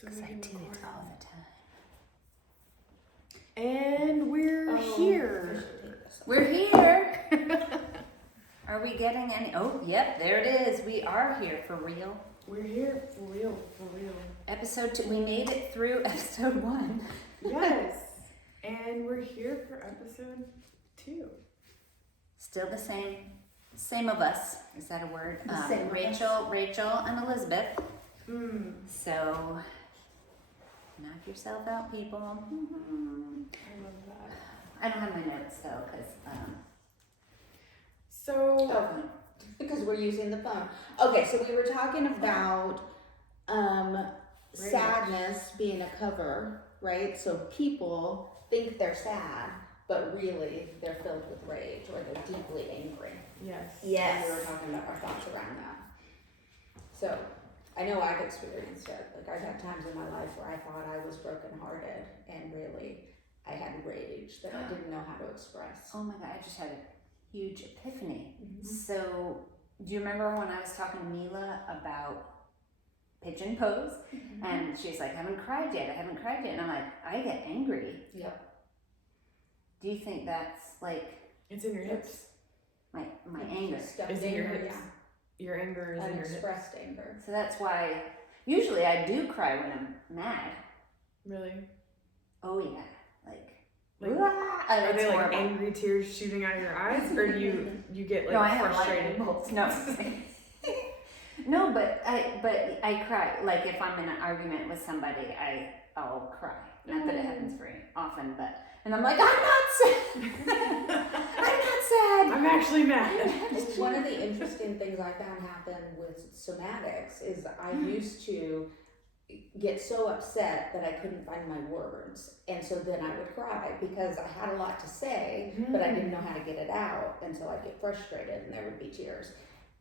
So we can do it all the time. And we're here. We're here. Are we getting any? Oh, yep, there it is. We are here for real. We're here for real, for real. Episode 2. We made it through episode 1. Yes. And we're here for episode 2. Still the same of us. Is that a word? Same Rachel, and Elizabeth. So, knock yourself out, people. I love that. I don't have my notes though, because Because we're using the phone. Okay, so we were talking about sadness being a cover, right? So people think they're sad, but really they're filled with rage or they're deeply angry. Yes. And we were talking about our thoughts around that. So I know I've experienced it. Like I've had times in my life where I thought I was brokenhearted and really I had rage that I didn't know how to express. oh my god, I just had a huge epiphany. So, do you remember when I was talking to Mila about pigeon pose? And she's like, I haven't cried yet. And I'm like, I get angry. Yep. Do you think that's like It's in your hips. my anger? Is it your hips? Your anger is in your hips. Unexpressed anger. So that's why usually I do cry when I'm mad. Really? Oh yeah, like Are they like horrible. angry tears shooting out of your eyes, or do you get like No, I have frustrated? both. No. No, but I cry. Like if I'm in an argument with somebody, I'll cry. Not that it happens very often, but and I'm like, I'm not sad. I'm not sad. I'm actually mad. One of the interesting things I found happen with somatics is I used to get so upset that I couldn't find my words, and so then I would cry because I had a lot to say, but I didn't know how to get it out, and so I'd get frustrated and there would be tears.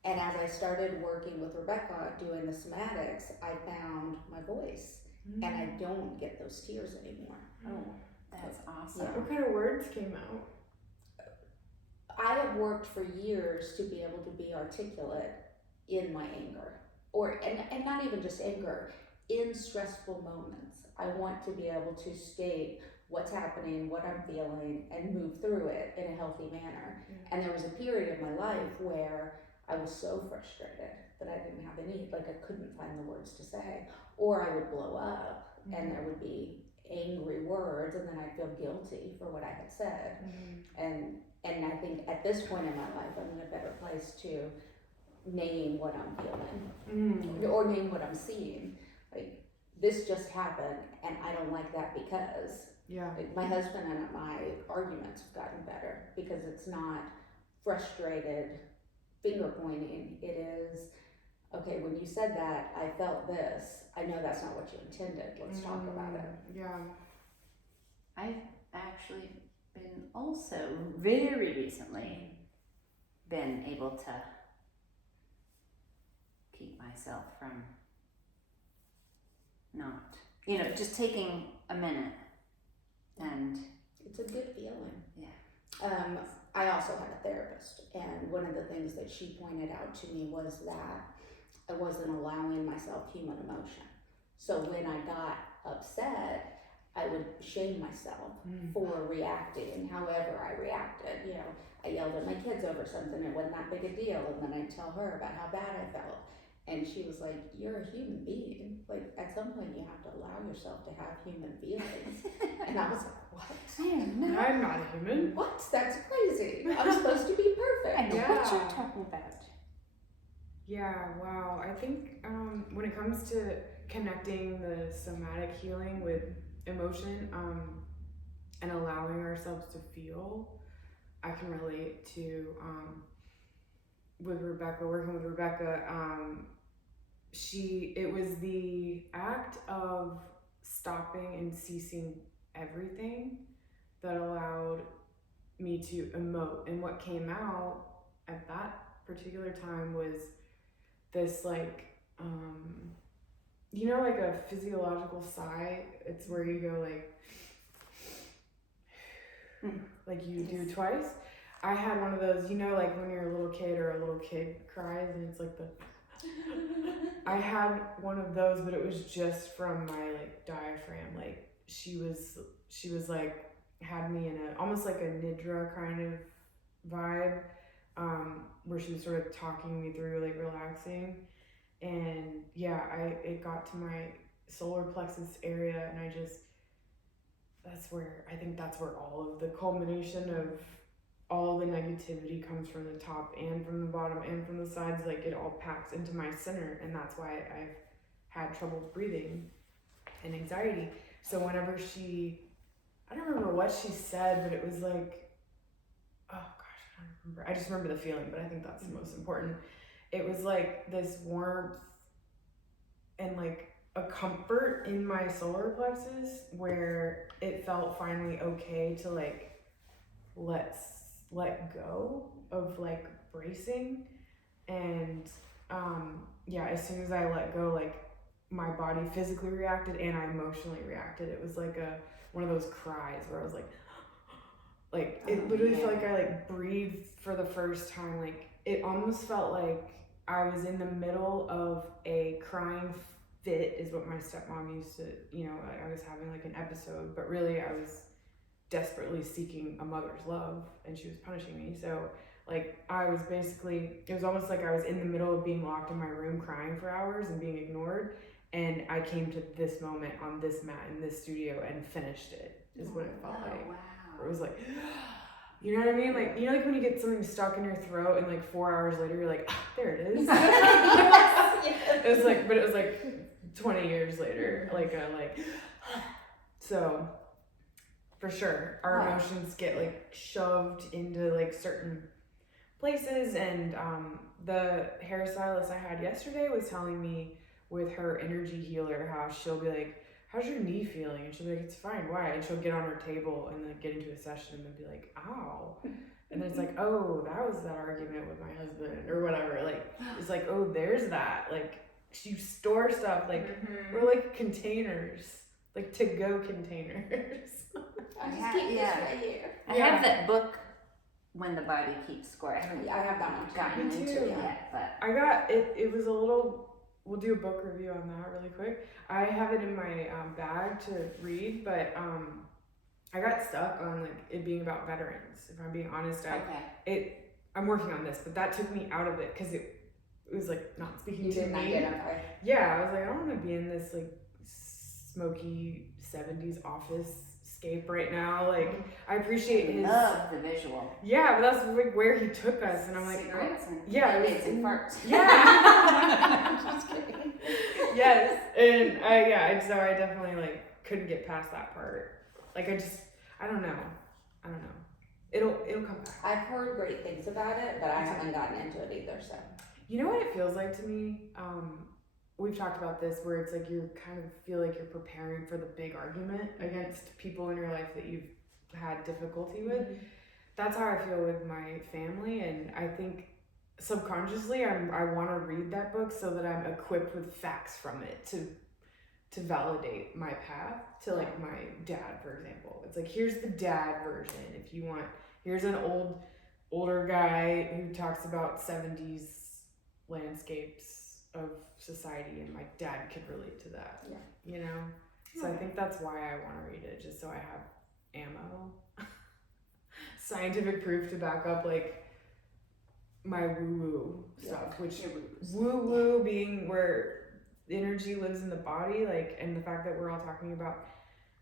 And as I started working with Rebecca doing the somatics, I found my voice, and I don't get those tears anymore. Oh, that's awesome. What kind of words came out? I have worked for years to be able to be articulate in my anger, and not even just anger, in stressful moments. I want to be able to state what's happening, what I'm feeling, and move through it in a healthy manner. And there was a period in my life where I was so frustrated that I didn't have any, like I couldn't find the words to say, or I would blow up and there would be angry words, and then I'd feel guilty for what I had said. And I think at this point in my life, I'm in a better place to name what I'm feeling or name what I'm seeing. Like this just happened, and I don't like that because like, my husband and my arguments have gotten better because it's not frustrated finger pointing. It is, okay, when you said that, I felt this. I know that's not what you intended. Let's talk about it. Yeah. I've actually been also very recently been able to keep myself from not, just taking a minute and It's a good feeling. Yeah. I also had a therapist, and one of the things that she pointed out to me was that I wasn't allowing myself human emotion. So when I got upset, I would shame myself for reacting however I reacted. I yelled at my kids over something, it wasn't that big a deal, and then I'd tell her about how bad I felt. And she was like, you're a human being. Like, at some point you have to allow yourself to have human feelings. And I was like, what? I'm not a human. What? That's crazy. I'm supposed to be perfect. I know what you're talking about. Yeah, wow. I think when it comes to connecting the somatic healing with emotion and allowing ourselves to feel, I can relate to with Rebecca, working with Rebecca. It was the act of stopping and ceasing everything that allowed me to emote. And what came out at that particular time was this like like a physiological sigh. It's where you go like you do twice. I had one of those, like when you're a little kid or a little kid cries and it's like the I had one of those, but it was just from my like diaphragm. Like she was like had me in almost like a nidra kind of vibe, where she was sort of talking me through like relaxing, and yeah, it got to my solar plexus area, and I think that's where all of the culmination of all the negativity comes from the top and from the bottom and from the sides. Like it all packs into my center, and that's why I've had trouble breathing and anxiety. So whenever I don't remember what she said, but it was like, oh gosh, I don't remember. I just remember the feeling, but I think that's the most important. It was like this warmth and like a comfort in my solar plexus where it felt finally okay to like let go of like bracing. And yeah, as soon as I let go, like my body physically reacted and I emotionally reacted. It was like one of those cries where I was like it literally felt like I like breathed for the first time. Like it almost felt like I was in the middle of a crying fit, is what my stepmom used to, I was having like an episode, but really I was desperately seeking a mother's love and she was punishing me. So like it was almost like I was in the middle of being locked in my room crying for hours and being ignored, and I came to this moment on this mat in this studio and finished it, is what it felt like. Wow. It was like, you know what I mean? Like, like when you get something stuck in your throat and like 4 hours later you're like, ah, there it is. It was like, but it was like 20 years later, so for sure our emotions get like shoved into like certain places. And the hairstylist I had yesterday was telling me with her energy healer how she'll be like, how's your knee feeling? And she'll be like, it's fine, why? And she'll get on her table and like get into a session and then be like, ow. And then it's like, oh, that was that argument with my husband or whatever. Like, it's like, oh, there's that. Like, you store stuff, like, we're like containers, like to-go containers. I just keep this right here. I have that book, When the Body Keeps Score. I haven't I have that one gotten Me into too. it yet, but I got it. It was a little. We'll do a book review on that really quick. I have it in my bag to read, but I got stuck on like it being about veterans. If I'm being honest, I'm working on this, but that took me out of it because it was like not speaking to me. Yeah, I was like, I don't want to be in this like smoky 70s office scape right now. Like, I appreciate his. Love the visual. Yeah, but that's like where he took us, and I'm like, cigarettes and yeah, and farts. Yeah. Just kidding. Yes, and so I definitely like couldn't get past that part. Like I don't know. It'll come back. I've heard great things about it, but I haven't gotten into it either. So you know what it feels like to me? We've talked about this where it's like you kind of feel like you're preparing for the big argument against people in your life that you've had difficulty with. That's how I feel with my family, and I think subconsciously I want to read that book so that I'm equipped with facts from it to validate my path to like my dad, for example. It's like, here's the dad version. If you want, here's an older guy who talks about 70s landscapes of society, and my dad could relate to that. So I think that's why I want to read it, just so I have ammo, scientific proof to back up like my woo-woo stuff, which woo-woo being where energy lives in the body, like, and the fact that we're all talking about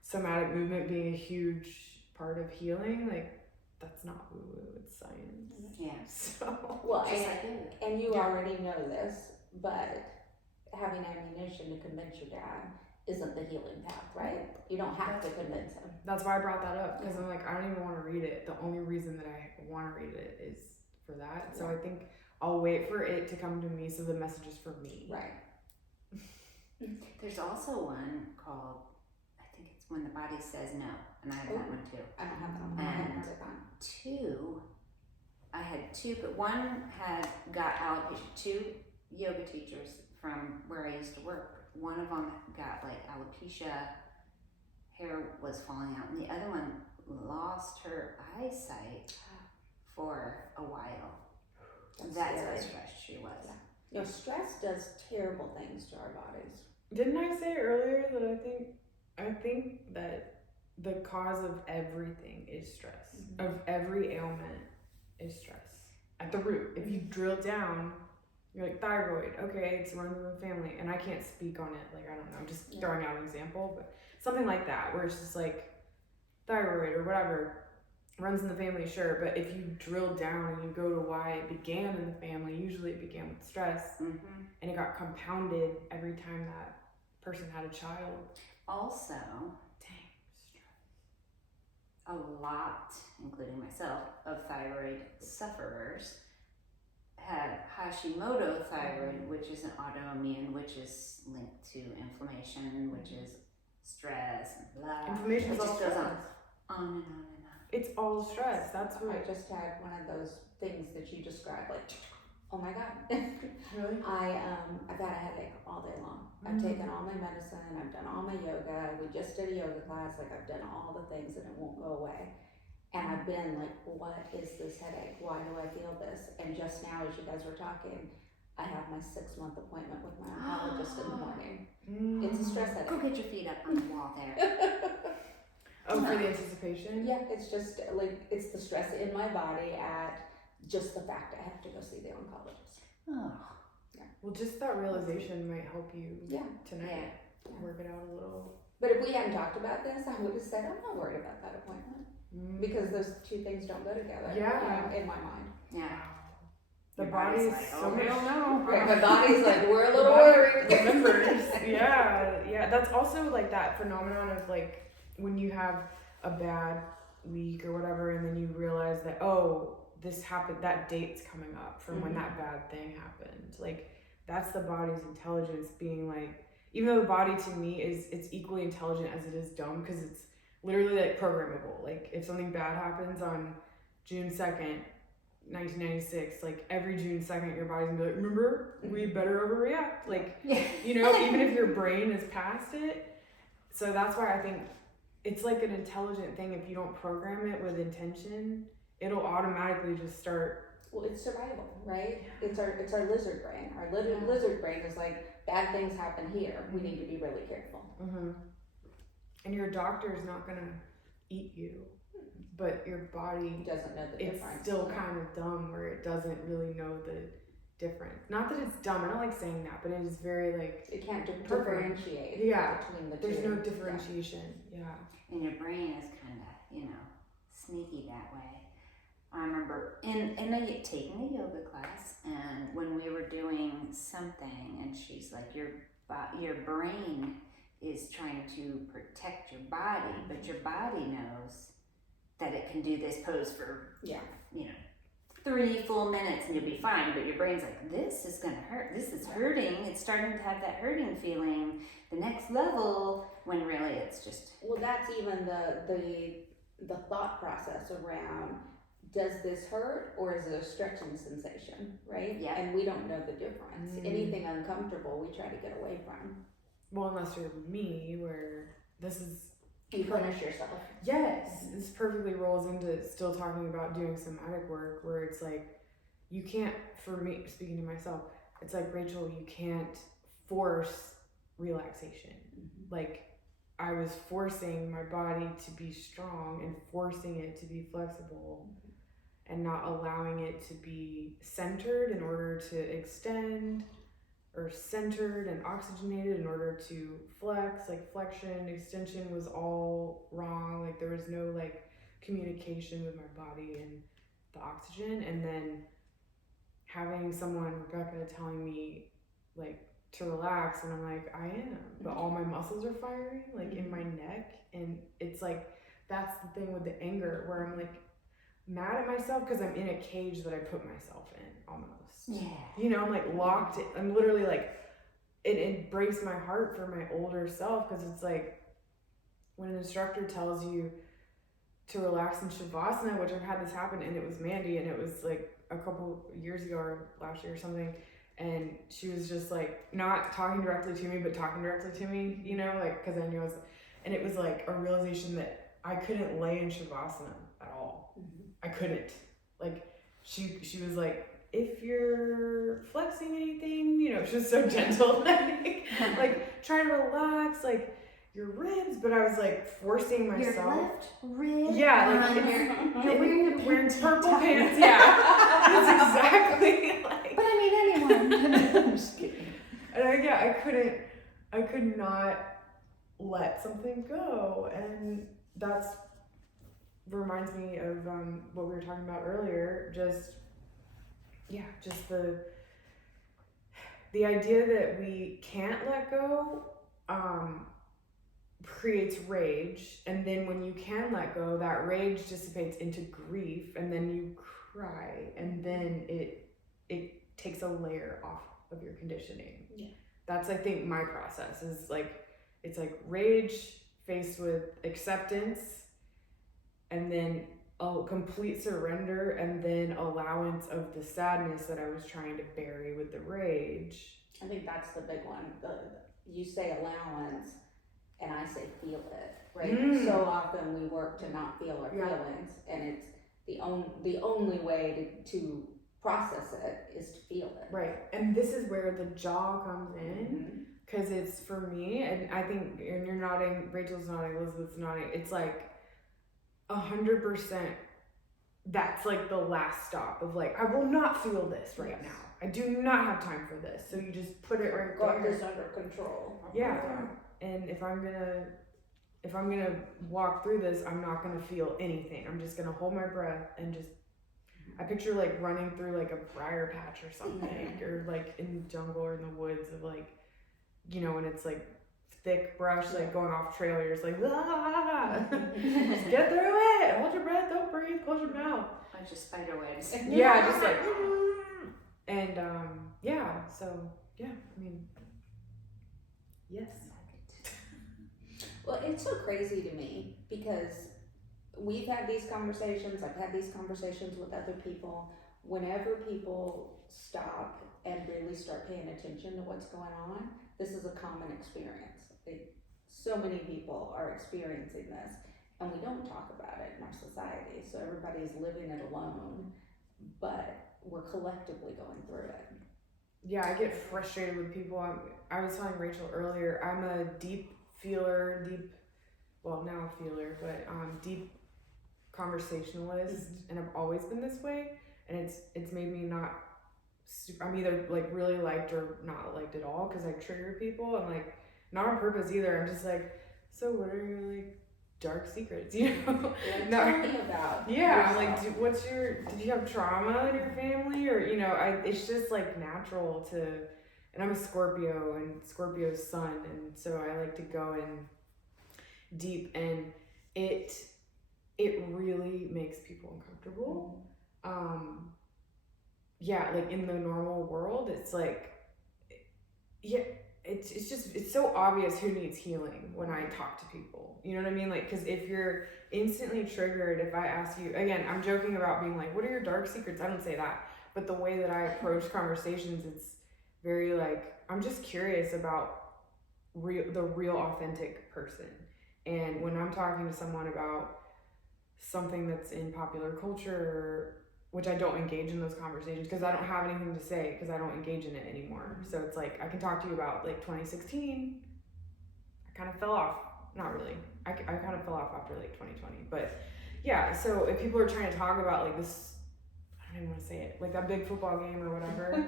somatic movement being a huge part of healing, like, that's not woo-woo, it's science. Yeah. So well, and you already know this, but having ammunition to convince your dad isn't the healing path, right? You don't have to convince him. That's why I brought that up, because I'm like, I don't even want to read it. The only reason that I want to read it is for that. So I think I'll wait for it to come to me, so the message is for me. Right. There's also one called, I think it's When the Body Says No, and I have that one too. I don't have that one. I had two, but one had got out, two yoga teachers from where I used to work. One of them got like alopecia, hair was falling out, and the other one lost her eyesight for a while. That's how stressed she was. You know, stress does terrible things to our bodies. Didn't I say earlier that I think that the cause of everything is stress. Mhm. Of every ailment is stress. At the root. If you drill down, you're like thyroid, okay, it's runs in the family, and I can't speak on it, like I don't know, I'm just throwing out an example, but something like that, where it's just like thyroid or whatever runs in the family, sure, but if you drill down and you go to why it began in the family, usually it began with stress, and it got compounded every time that person had a child. Also, Dang, stress. a lot, including myself, of thyroid sufferers had Hashimoto thyroid, which is an autoimmune, which is linked to inflammation, which is stress and blah. Inflammation It is all just goes stress. on and on and on. It's all stress. That's what. I just had one of those things that you described, like, oh my God. Really? I've had a headache all day long. I've taken all my medicine, I've done all my yoga, we just did a yoga class, like I've done all the things and it won't go away. And I've been like, what is this headache? Why do I feel this? And just now, as you guys were talking, I have my 6-month appointment with my oncologist in the morning. It's a stress Go headache. get your feet up on the wall there. Oh, for the anticipation? Yeah, it's just like, it's the stress in my body at just the fact I have to go see the oncologist. Oh. Well, just that realization might help you Yeah. tonight. Yeah. Work it out a little. But if we hadn't talked about this, I would have said, I'm not worried about that appointment. Because those two things don't go together. Yeah. In my mind. Yeah. The Your body body's is like, so oh, much. hell no. Right, my body's like, we're a The little body worried. remembers. Yeah. That's also like that phenomenon of like when you have a bad week or whatever, and then you realize that, oh, this happened, that date's coming up from when that bad thing happened. Like, that's the body's intelligence being like, even though the body to me it's equally intelligent as it is dumb, because it's literally like programmable. Like, if something bad happens on June 2nd, 1996, like every June 2nd, your body's gonna be like, remember, we better overreact. Like, you know, even if your brain is past it. So that's why I think it's like an intelligent thing. If you don't program it with intention, it'll automatically just start. Well, it's survival, right? It's our lizard brain. Our lizard brain is like, bad things happen here. We need to be really careful. And your doctor is not gonna eat you, but your body Doesn't know the it's difference. still kind of dumb where it doesn't really know the difference. Not that it's dumb, I don't like saying that, but it is very like, It can't Perfect. differentiate between the there's two. no differentiation. Yeah. And your brain is kind of, sneaky that way. I remember taking a yoga class, and when we were doing something, and she's like, your brain is trying to protect your body, but your body knows that it can do this pose for 3 full minutes and you'll be fine, but your brain's like, this is gonna hurt, this is hurting, it's starting to have that hurting feeling, the next level, when really it's just. Well, that's even the thought process around, does this hurt or is it a stretching sensation, right? Yeah. And we don't know the difference. Anything uncomfortable, we try to get away from. Well, unless you're me, where this is. You punish yourself. Yes, this perfectly rolls into still talking about doing somatic work, where it's like, you can't, for me, speaking to myself, it's like, Rachel, you can't force relaxation. Like, I was forcing my body to be strong and forcing it to be flexible and not allowing it to be centered in order to extend, or centered and oxygenated in order to flex. Like, flexion, extension was all wrong. Like, there was no like communication with my body and the oxygen. And then having someone, Rebecca, telling me like to relax, and I'm like, I am, but all my muscles are firing like in my neck. And it's like, that's the thing with the anger, where I'm like mad at myself because I'm in a cage that I put myself in almost. Yeah. I'm like locked in. I'm literally like, it breaks my heart for my older self, because it's like when an instructor tells you to relax in Shavasana, which I've had this happen, and it was Mandy, and it was like a couple years ago or last year or something, and she was just like not talking directly to me but talking directly to me, like, because I knew and it was like a realization that I couldn't lay in Shavasana at all. I couldn't. Like, she was like, if you're flexing anything, you know, it's just so gentle, like trying to relax, like your ribs, but I was like forcing myself. Your left rib. Yeah, like you're wearing purple pants. Yeah, that's exactly like. But I mean, anyone. I'm just kidding. And I could not let something go, and that's reminds me of what we were talking about earlier. Just the idea that we can't let go creates rage, and then when you can let go, that rage dissipates into grief, and then you cry, and then it takes a layer off of your conditioning. Yeah. That's, I think, my process is like, it's like rage faced with acceptance, and then a complete surrender, and then allowance of the sadness that I was trying to bury with the rage. I think that's the big one. You say allowance, and I say feel it, right? So often we work to not feel our feelings, and it's the only way to process it is to feel it. Right, and this is where the jaw comes in, because it's, for me, and I think, and you're nodding, Rachel's nodding, Elizabeth's nodding, it's like 100%, that's like the last stop of like, I will not feel this right now. I do not have time for this. So you just put it right Got there. this under control. Yeah. And if I'm gonna walk through this, I'm not gonna feel anything. I'm just gonna hold my breath and just, I picture like running through like a briar patch or something, or like in the jungle or in the woods of like, you know, when it's like thick brush, like going off trail, you're just like, just get through it, hold your breath, don't breathe, close your mouth. A bunch of spider webs. Yeah, just like, and so yeah, I mean, yes. Well, it's so crazy to me because we've had these conversations, I've had these conversations with other people. Whenever people stop and really start paying attention to what's going on, this is a common experience. So many people are experiencing this, and we don't talk about it in our society. So everybody's living it alone, but we're collectively going through it. Yeah, I get frustrated with people. I was telling Rachel earlier, I'm a deep conversationalist, and I've always been this way, and it's made me not I'm either like really liked or not liked at all, because I trigger people, and like not on purpose either. I'm just like, so what are your like dark secrets, you know? Tell me about I'm like, did you have trauma in your family, or you know, it's just like natural to, and I'm a Scorpio and Scorpio's sun, and so I like to go in deep, and it really makes people uncomfortable. Like in the normal world, it's like, it's so obvious who needs healing when I talk to people. You know what I mean? Like, because if you're instantly triggered, if I ask you, again, I'm joking about being like, what are your dark secrets? I don't say that. But the way that I approach conversations, it's very like, I'm just curious about the real authentic person. And when I'm talking to someone about something that's in popular culture, which I don't engage in those conversations because I don't have anything to say, because I don't engage in it anymore. So it's like, I can talk to you about like 2016. I kind of fell off. Not really. I kind of fell off after like 2020. But yeah, so if people are trying to talk about like this, I don't even want to say it, like that big football game or whatever,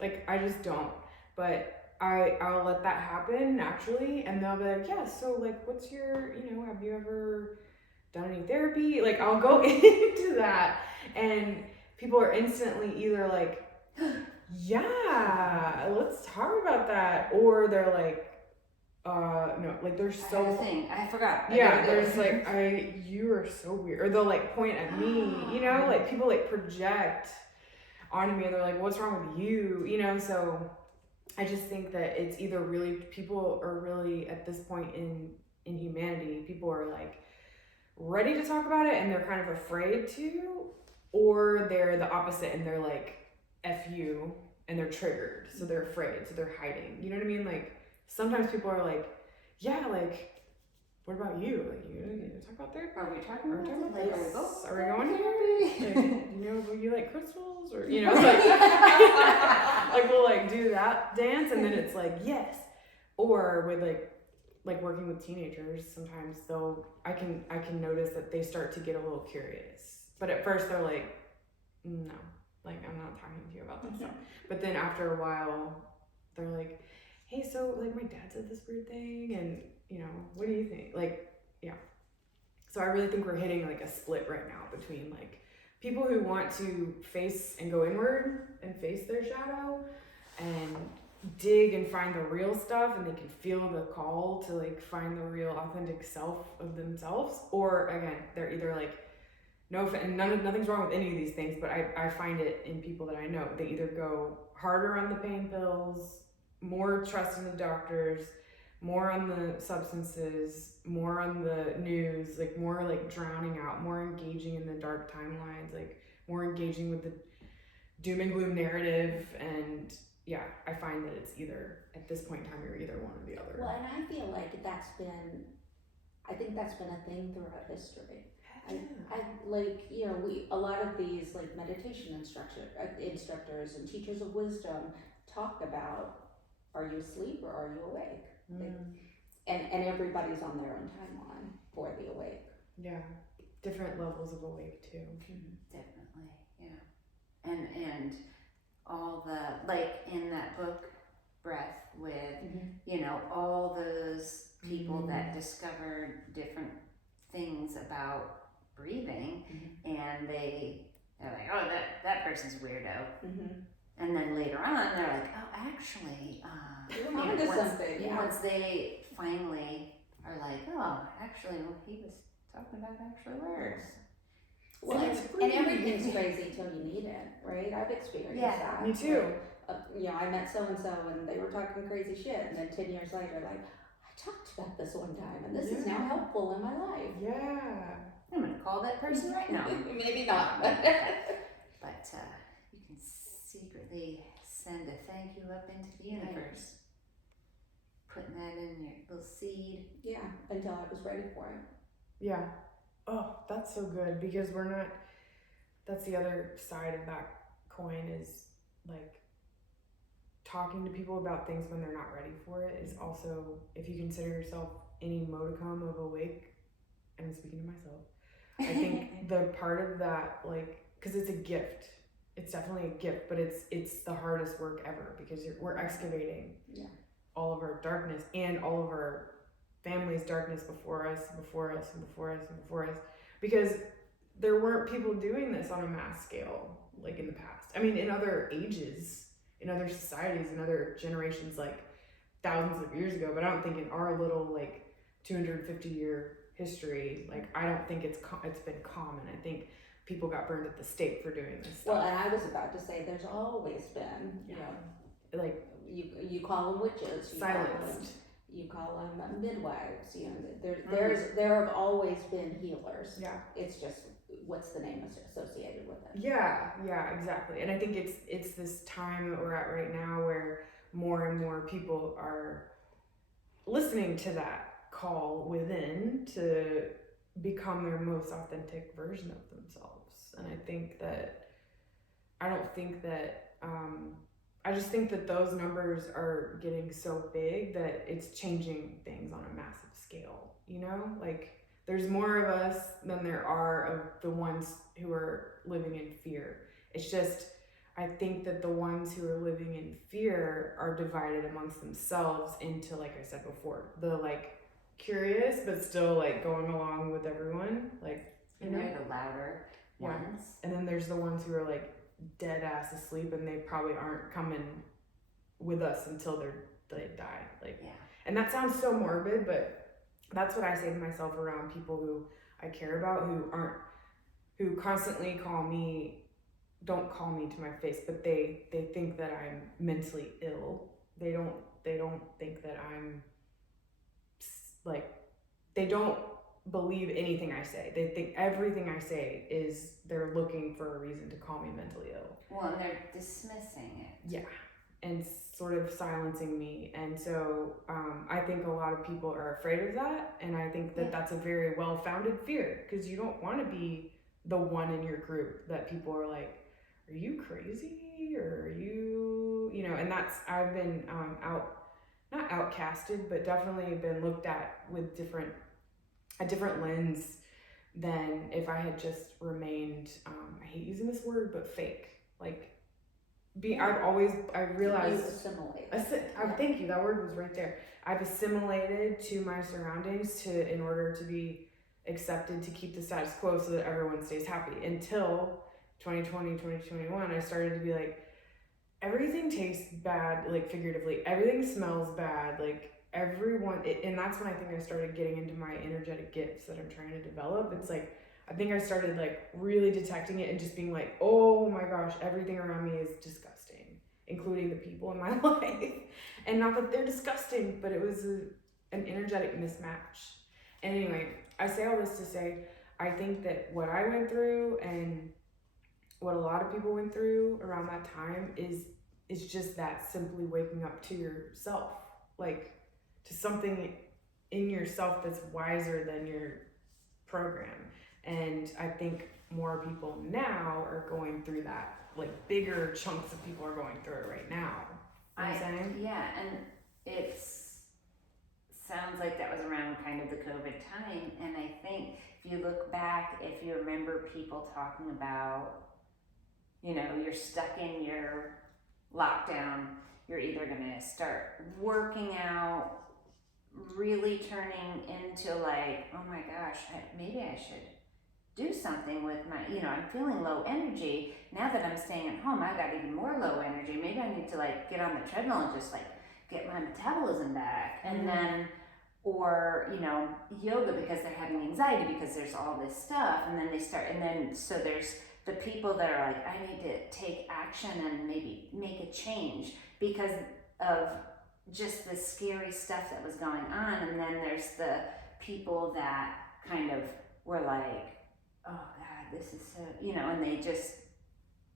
like I just don't. But I'll let that happen naturally, and they'll be like, yeah, so like what's your, you know, have you ever done any therapy? Like I'll go into that, and people are instantly either like, yeah, let's talk about that, or they're like, no, like they're so, I forgot. There's like, you are so weird, or they'll like point at me, you know, like people like project onto me, and they're like, what's wrong with you, you know? So I just think that it's either really, people are really at this point in humanity, people are like ready to talk about it and they're kind of afraid to, or they're the opposite and they're like, F you, and they're triggered, so they're afraid, so they're hiding. You know what I mean? Like sometimes people are like, yeah, like what about you? Like, you gonna talk about therapy? Are we talking Are we about talking about this? this? Are we Are we going here? Like, you know, you like crystals, or you know, like, like we'll like do that dance, and then it's like yes. Or with like working with teenagers, sometimes I can notice that they start to get a little curious, but at first they're like, no, like I'm not talking to you about that stuff. But then after a while, they're like, hey, so like my dad said this weird thing, and you know, what do you think? Like, yeah. So I really think we're hitting like a split right now between like people who want to face and go inward and face their shadow and dig and find the real stuff, and they can feel the call to like find the real authentic self of themselves, or again, they're either like and nothing's wrong with any of these things, but I find it in people that I know, they either go harder on the pain pills, more trust in the doctors, more on the substances, more on the news, like more like drowning out, more engaging in the dark timelines, like more engaging with the doom and gloom narrative. And yeah, I find that it's either, at this point in time, you're either one or the other. Well, and I feel like I think that's been a thing throughout history. I like, you know, a lot of these like meditation instructors and teachers of wisdom talk about, are you asleep or are you awake? And everybody's on their own timeline for the awake. Yeah, different levels of awake too. Definitely, yeah. And all the, like in that book, Breath, with, you know, all those people that discovered different things about breathing, and they're like, oh, that person's a weirdo. And then later on, they're like, oh, actually, You're onto something, yeah. Once they finally are like, oh, actually, well, he was talking about actually words. Well, and everything's crazy till you need it, right? I've experienced that. Me too. You know, I met so-and-so and they were talking crazy shit, and then 10 years later, like, I talked about this one time, and this is now helpful in my life. Yeah. I'm going to call that person right now. Maybe not, but... But you can secretly send a thank you up into the universe. Putting that in your little seed. Yeah, until I was ready for it. Yeah. Oh, that's so good, because that's the other side of that coin, is like talking to people about things when they're not ready for it is also, if you consider yourself any modicum of awake, and I'm speaking to myself, I think the part of that, like, because it's a gift, it's definitely a gift, but it's the hardest work ever, because we're excavating all of our darkness and all of our family's darkness before us, because there weren't people doing this on a mass scale like in the past. I mean, in other ages, in other societies, in other generations, like thousands of years ago, but I don't think in our little like 250-year history, like I don't think it's been common. I think people got burned at the stake for doing this stuff. Well, and I was about to say, there's always been, you know, like you call them witches, silenced. You call them midwives. You know, there have always been healers. Yeah. It's just, what's the name associated with it? Yeah, exactly. And I think it's this time that we're at right now where more and more people are listening to that call within to become their most authentic version of themselves. And I think that I just think that those numbers are getting so big that it's changing things on a massive scale, you know? Like, there's more of us than there are of the ones who are living in fear. It's just, I think that the ones who are living in fear are divided amongst themselves into, like I said before, the like curious but still like going along with everyone, like, you know? They're the louder ones. And then there's the ones who are like dead ass asleep, and they probably aren't coming with us until they die. Like, and that sounds so morbid, but that's what I say to myself around people who I care about, who constantly don't call me to my face, but they think that I'm mentally ill. They don't think that I'm like, they don't believe anything I say. They think everything I say is, they're looking for a reason to call me mentally ill. Well, and they're dismissing it. Yeah. and sort of silencing me. And so I think a lot of people are afraid of that, and I think that that's a very well-founded fear, because you don't want to be the one in your group that people are like, are you crazy, or are you, you know? And that's, I've been not outcasted, but definitely been looked at with a different lens than if I had just remained, I hate using this word, but fake. Like, I realized. You assimilate. Thank you, that word was right there. I've assimilated to my surroundings in order to be accepted, to keep the status quo so that everyone stays happy. Until 2020, 2021, I started to be like, everything tastes bad, like figuratively, everything smells bad, like everyone, and that's when I think I started getting into my energetic gifts that I'm trying to develop. It's like, I think I started like really detecting it and just being like, oh my gosh, everything around me is disgusting, including the people in my life. And not that they're disgusting, but it was an energetic mismatch. And anyway, I say all this to say, I think that what I went through and what a lot of people went through around that time is just that, simply waking up to yourself, like to something in yourself that's wiser than your program. And I think more people now are going through that, like bigger chunks of people are going through it right now. You know what I'm saying? Yeah, and sounds like that was around kind of the COVID time. And I think if you look back, if you remember people talking about, you know, you're stuck in your lockdown, you're either going to start working out, really turning into like, oh my gosh, maybe I should do something with my, you know, I'm feeling low energy. Now that I'm staying at home, I got even more low energy. Maybe I need to like get on the treadmill and just like get my metabolism back. And then, or, you know, yoga because they're having anxiety because there's all this stuff. And then so there's the people that are like, I need to take action and maybe make a change because of just the scary stuff that was going on. And then there's the people that kind of were like, oh God, this is so, you know, and they just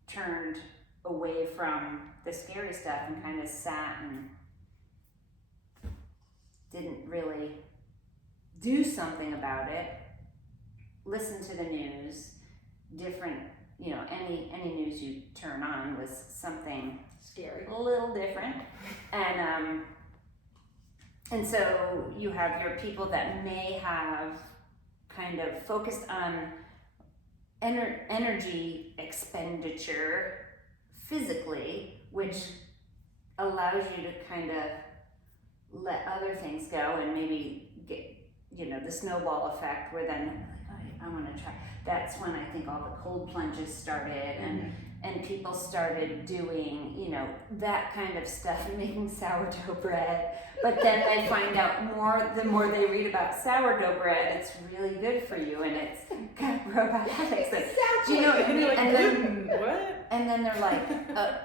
turned away from the scary stuff and kind of sat and didn't really do something about it, listen to the news, different, you know, any news you turn on was something Scary. a little different. And so you have your people that may have kind of focused on energy expenditure physically, which allows you to kind of let other things go and maybe get, you know, the snowball effect where then like, I want to try. That's when I think all the cold plunges started and people started doing, you know, that kind of stuff and making sourdough bread. But then they find out the more they read about sourdough bread, it's really good for you and it's got probiotics. Exactly. Do you know what I mean? Like, And then, what? and then they're like,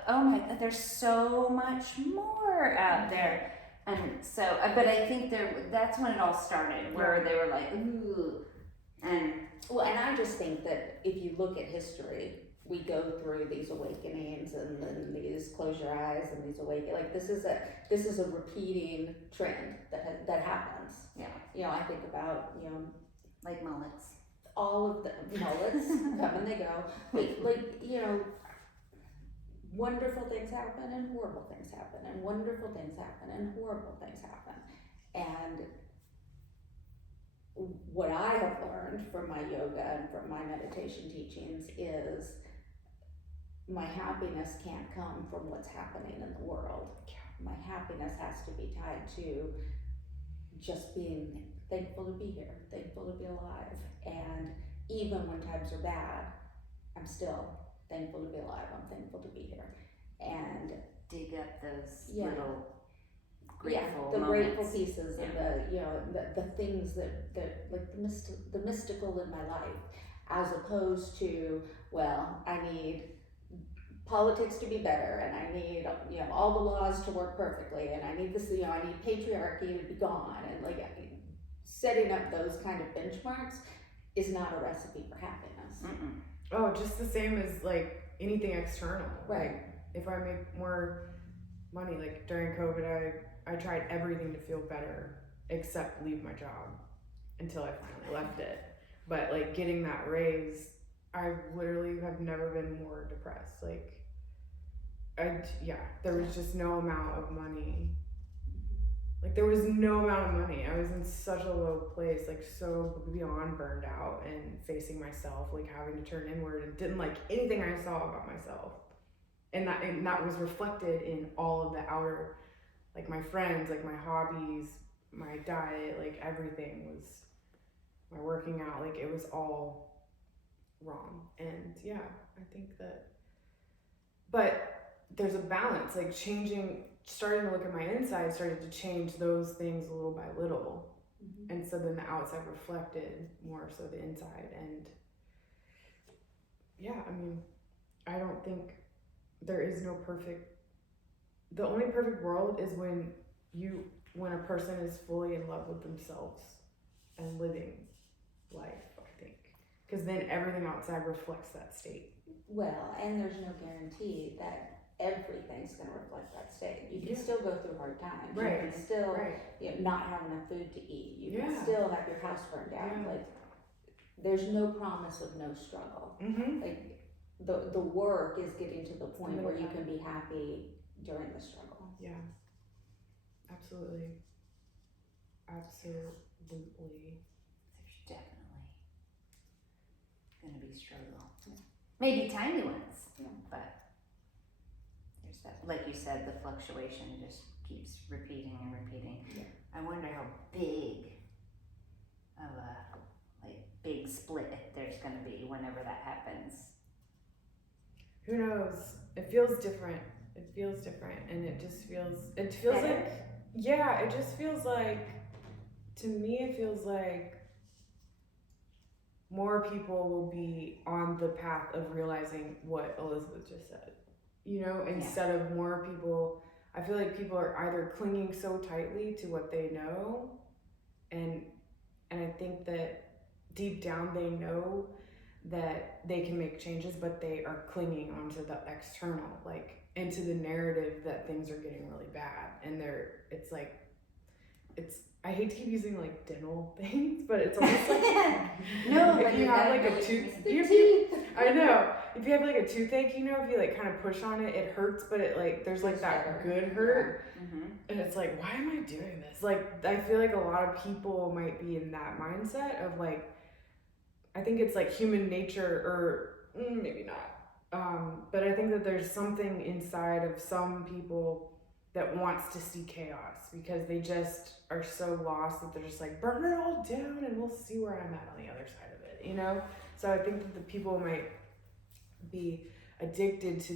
oh my God, there's so much more out there. And so, but I think that's when it all started, where they were like, ooh, and. Well, and I just think that if you look at history, we go through these awakenings and then these close your eyes and these like this is a repeating trend that happens. Yeah. You know, I think about, you know, like mullets. all of the mullets come and they go. Like, you know, wonderful things happen and horrible things happen and wonderful things happen and horrible things happen. And what I have learned from my yoga and from my meditation teachings is my happiness can't come from what's happening in the world. My happiness has to be tied to just being thankful to be here, thankful to be alive. And even when times are bad, I'm still thankful to be alive. I'm thankful to be here. And dig up those little grateful the moments. grateful pieces and the, you know, the things that like the mystical in my life, as opposed to, well, I need politics to be better and I need, you know, all the laws to work perfectly and I need this, you know, I need patriarchy to be gone, and like setting up those kind of benchmarks is not a recipe for happiness. Mm-mm. Oh, just the same as like anything external. Right. Like if I make more money. Like during COVID, I tried everything to feel better except leave my job until I finally left it. But like getting that raise, I literally have never been more depressed. Like, there was just no amount of money. Like there was no amount of money. I was in such a low place, like so beyond burned out and facing myself, like having to turn inward and didn't like anything I saw about myself. And that was reflected in all of the outer, like my friends, like my hobbies, my diet, like everything was, my working out, like it was all wrong. And yeah, I think that, but there's a balance, like starting to look at my inside, started to change those things little by little. And so then the outside reflected more so the inside. And yeah, I mean, I don't think there is no perfect, the only perfect world is when a person is fully in love with themselves and living life, I think. Because then everything outside reflects that state. Well, and there's no guarantee that everything's going to reflect that state. You can still go through hard times. Right. You can still Right. not have enough food to eat. You can Yeah. still have your house burned down. Yeah. Like, there's no promise of no struggle. Mm-hmm. Like, the work is getting to the point middle where you path. can be happy during the struggle. Yeah. Absolutely. Absolutely. There's definitely gonna be struggle. Maybe tiny ones, but there's that. Like you said, the fluctuation just keeps repeating and repeating. Yeah. I wonder how big of a big split there's gonna be whenever that happens. Who knows? It feels different. And it feels Better? like, yeah, it just feels like, to me, it feels like more people will be on the path of realizing what Elizabeth just said. Instead of more people, I feel like people are either clinging so tightly to what they know, and I think that deep down they know that they can make changes, but they are clinging onto the external, like into the narrative that things are getting really bad, and I hate to keep using like dental things, but it's almost like No, if you have like a tooth, I know, if you have like a toothache, if you like kind of push on it, it hurts, but it like there's like that good hurt, and it's like, why am I doing this? Like I feel like a lot of people might be in that mindset of like, I think it's like human nature, or maybe not, but I think that there's something inside of some people that wants to see chaos because they just are so lost that they're just like, burn it all down and we'll see where I'm at on the other side of it, So I think that the people might be addicted to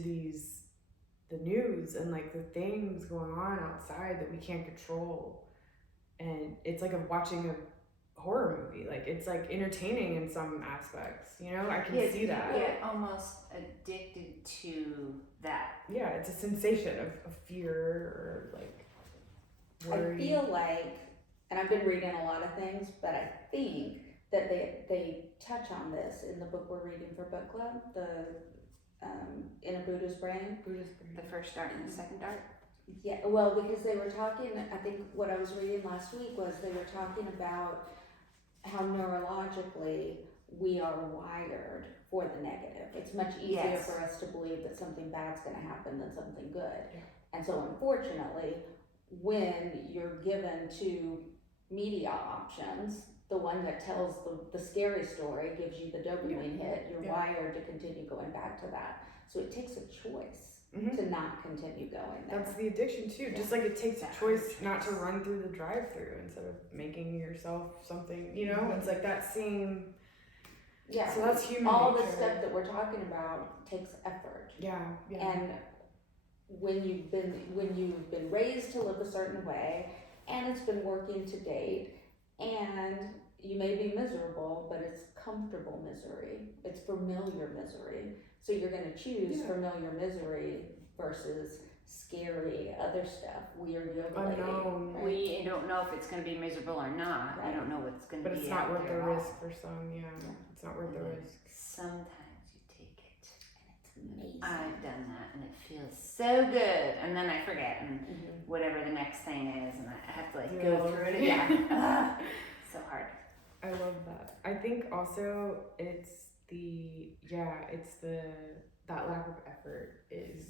the news and like the things going on outside that we can't control. And it's like watching a horror movie. Like it's like entertaining in some aspects, I can see that. You get almost addicted to that. Yeah, it's a sensation of fear or like worry. I feel like, and I've been reading a lot of things, but I think that they touch on this in the book we're reading for book club, In a Buddha's Brain. The first art and the second art. Yeah, well, because they were talking, I think what I was reading last week was they were talking about how neurologically we are wired for the negative. It's much easier for us to believe that something bad's going to happen than something good. Yeah. And so unfortunately, when you're given two media options, the one that tells the scary story gives you the dopamine hit, you're wired to continue going back to that. So it takes a choice to not continue going there. That's the addiction too. Just like it takes a choice not to run through the drive-through instead of making yourself something, It's like that same. Yeah. So that's human all nature. the stuff that we're talking about takes effort. Yeah. And when you've been raised to live a certain way, and it's been working to date, and you may be miserable, but it's comfortable misery. It's familiar misery. So you're going to choose familiar misery versus scary other stuff, weird yoga lady. Unknown. Right? We don't know if it's going to be miserable or not. Right. We don't know what's going to But be it's not out worth there the at all. risk for some, It's not worth the risk. Sometimes you take it. And it's amazing. I've done that and it feels so good. And then I forget and whatever the next thing is, and I have to like go through it again. Ugh, so hard. I love that. I think also it's that lack of effort is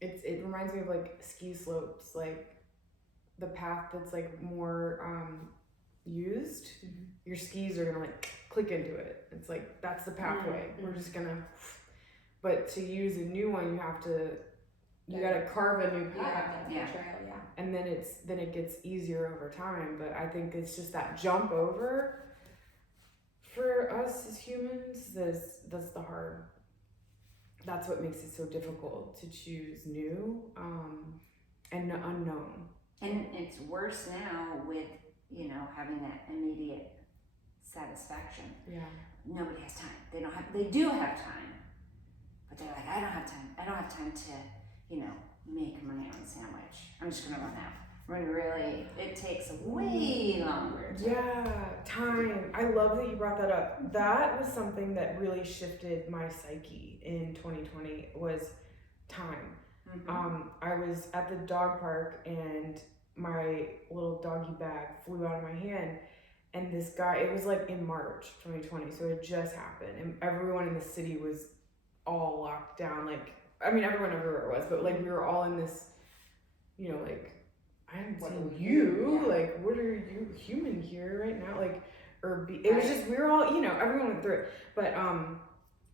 it reminds me of like ski slopes, like the path that's like more used, your skis are gonna like click into it. It's like that's the pathway. We're just gonna, but to use a new one you gotta carve a new path. Trail, And then it gets easier over time. But I think it's just that jump over for us as humans. That's what makes it so difficult to choose new and unknown. And it's worse now with, having that immediate satisfaction. Yeah. Nobody has time. They do have time, but they're like, I don't have time. I don't have time to, make my own sandwich. I'm just gonna run out. When really, it takes way longer. Yeah, time. I love that you brought that up. That was something that really shifted my psyche in 2020 was time. I was at the dog park and my little doggy bag flew out of my hand, and this guy, it was like in March 2020, so it just happened, and everyone in the city was all locked down. Everyone everywhere was, but like we were all in this, like, I haven't seen you. Yeah. Like, what are you human here right now? It was just, we were all, everyone went through it. But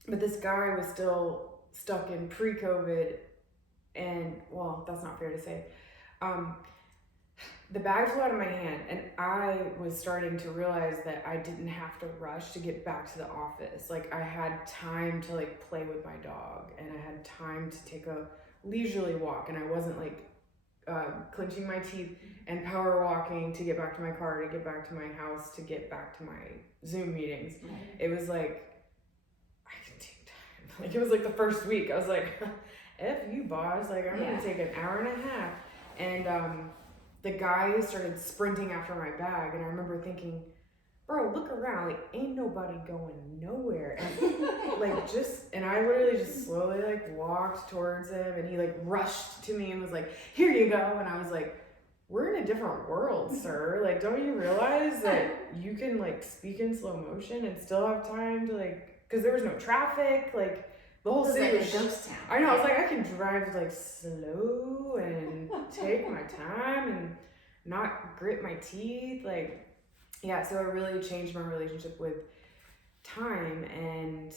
this guy was still stuck in pre-COVID, and well, that's not fair to say. The bag flew out of my hand, and I was starting to realize that I didn't have to rush to get back to the office. Like, I had time to like play with my dog, and I had time to take a leisurely walk, and I wasn't like clenching my teeth and power walking to get back to my car, to get back to my house, to get back to my Zoom meetings. It was like, I can take time. Like, it was like the first week, I was like, F you, boss. Like, I'm gonna take an hour and a half. And the guy started sprinting after my bag, and I remember thinking, bro, look around, like, ain't nobody going nowhere. And and I literally just slowly like walked towards him, and he like rushed to me and was like, here you go. And I was like, we're in a different world, sir. Like, don't you realize that you can like speak in slow motion and still have time to like, because there was no traffic, like the whole city was like a ghost town. I know, I was like, I can drive like slow and take my time and not grit my teeth, like. Yeah, so it really changed my relationship with time. And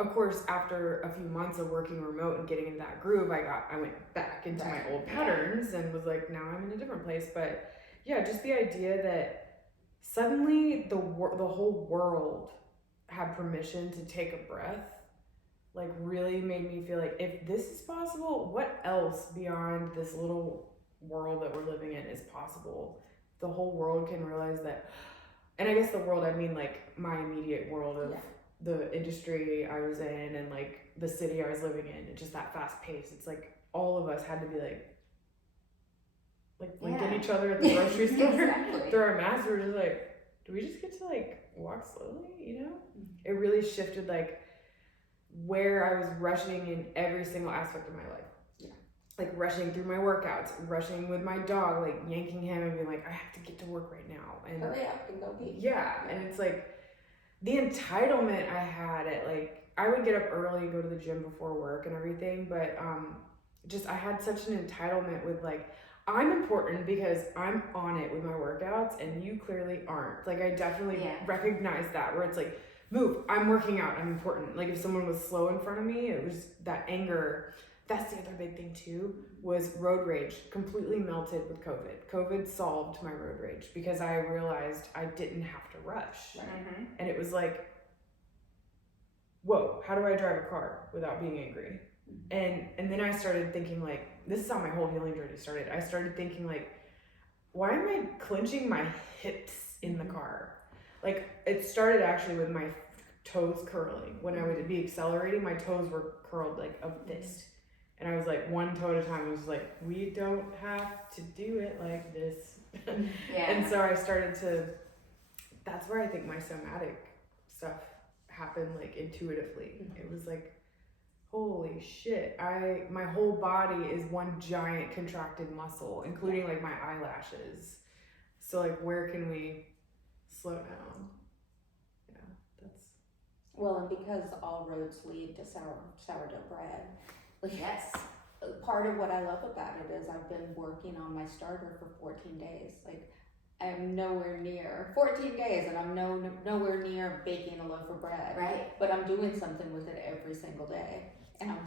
of course, after a few months of working remote and getting into that groove, I went back into my old patterns and was like, now I'm in a different place. But yeah, just the idea that suddenly the whole world had permission to take a breath, like, really made me feel like, if this is possible, what else beyond this little world that we're living in is possible? The whole world can realize that, and I guess the world, I mean like my immediate world of the industry I was in and like the city I was living in, and just that fast pace. It's like all of us had to be like blinking each other at the grocery store through our masks. We were just like, do we just get to like walk slowly? It really shifted like where I was rushing in every single aspect of my life. Like rushing through my workouts, rushing with my dog, like yanking him and being like, I have to get to work right now. And hurry up and go pee. Yeah, and it's like the entitlement I had at like, I would get up early and go to the gym before work and everything, but I had such an entitlement with like, I'm important because I'm on it with my workouts and you clearly aren't. Like, I definitely recognize that, where it's like, move, I'm working out, I'm important. Like, if someone was slow in front of me, it was that anger. That's the other big thing too, was road rage. Completely melted with COVID. COVID solved my road rage because I realized I didn't have to rush. And it was like, whoa, how do I drive a car without being angry? And then I started thinking like, this is how my whole healing journey started. I started thinking like, why am I clenching my hips in the car? Like, it started actually with my toes curling. When I would be accelerating, my toes were curled like a fist. And I was like, one toe at a time. I was like, we don't have to do it like this. And so I started to, that's where I think my somatic stuff happen like intuitively. It was like, holy shit, my whole body is one giant contracted muscle, including like my eyelashes. So like, where can we slow down? Yeah, that's. Well, and because all roads lead to sourdough bread, like, Yes. part of what I love about it is I've been working on my starter for 14 days. Like, I'm nowhere near 14 days, and I'm nowhere near baking a loaf of bread. Right. But I'm doing something with it every single day, and I'm